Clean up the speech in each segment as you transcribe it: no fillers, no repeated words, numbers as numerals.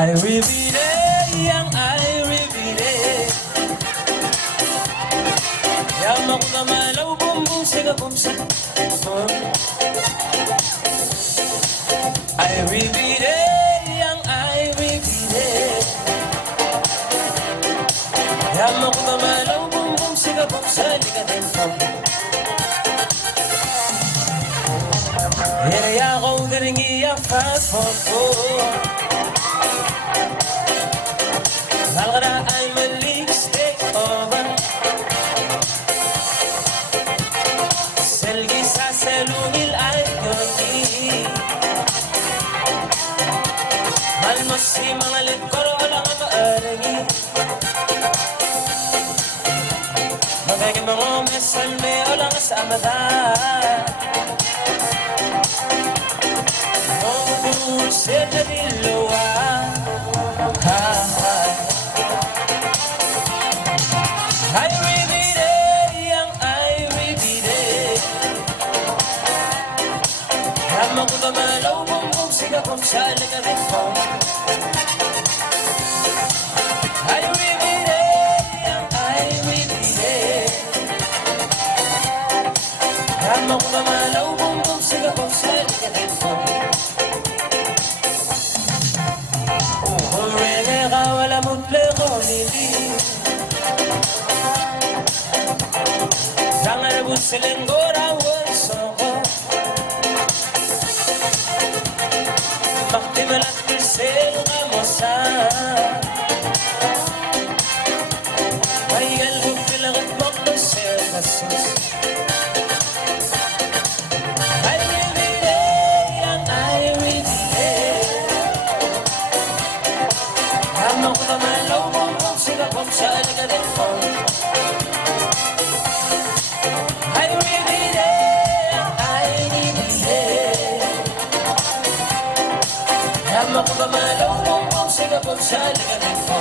Ay viviré, yang ay viviré. Yang ako na malaw bumbong siga bumsa. Ay viviré, yang ay viviré. Yang ako na malaw bumbong siga bumsa liga din po. Here ako garingi ang fast food. Malgrad ay malik stay over. Selgi sa selungil ay yoni. Malmos si mga likoro lang maarangi. Mabagin mga mesal me o lang sa amadan. Oh, sete biloa. Ha ha. Ay viviré, yang ay viviré. Rama ko na malaw bumbong siga kung sali ka rin po. Ay viviré, yang ay viviré. Rama ko na malaw bumbong siga kung sali ka rin po. Urenge ka wala mutle ko nili. Jangan busilen gora warsoko. Makti malat kisel ngamosa. Maygal bukilangat makbasel nasus. Ay viviré, yang ay viviré. Hama ko na malaw bumbong siga kung saan ka din po. Rama ko na malaw bumbong siga kung saan ka din po.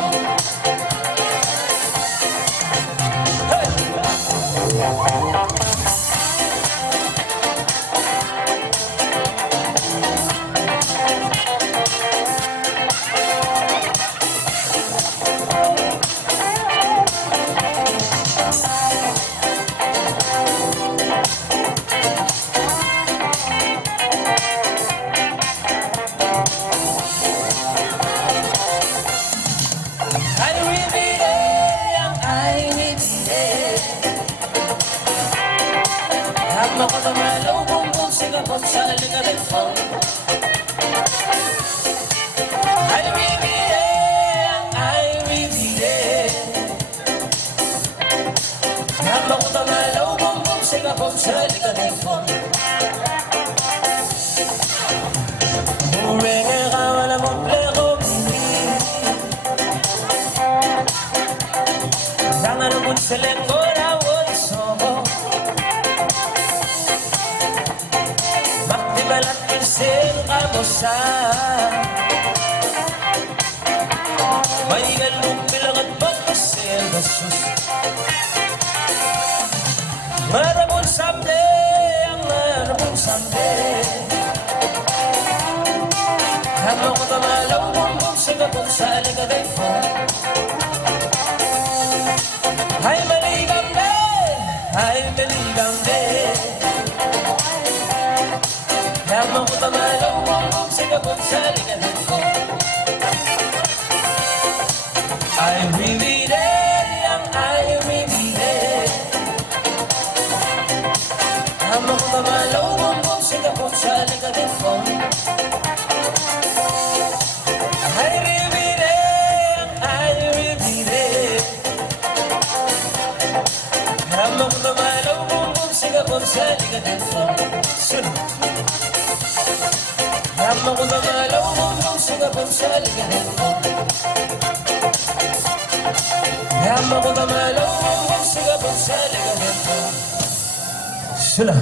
Rama ko na malaw bumbong siga kung saan ka din po. Ay viviré, yang ay viviré. Rama ko na malaw bumbong siga kung saan ka din po. Urenge ka wala mong pleko bini. Jangan bunseleng gora warsoko. Balat kisel kamosa. May galong bilang at pagkasel nasus. Marabong someday, ang marabong someday. Hama ko na malaw bumbong siga kung sali ka din po. Ay maligang de, ay maligang de. Rama ko na malaw bumbong siga kung sali ka din po. Ay viviré, yang ay viviré. Rama ko na malaw bumbong siga kung sali ka din po. Ay viviré, yang ay viviré. Rama ko na malaw bumbong siga kung sali ka din po. Rama ko na malaw bumbong siga kung sali ka din po. Rama ko na malaw bumbong siga kung sali ka din po. Sila.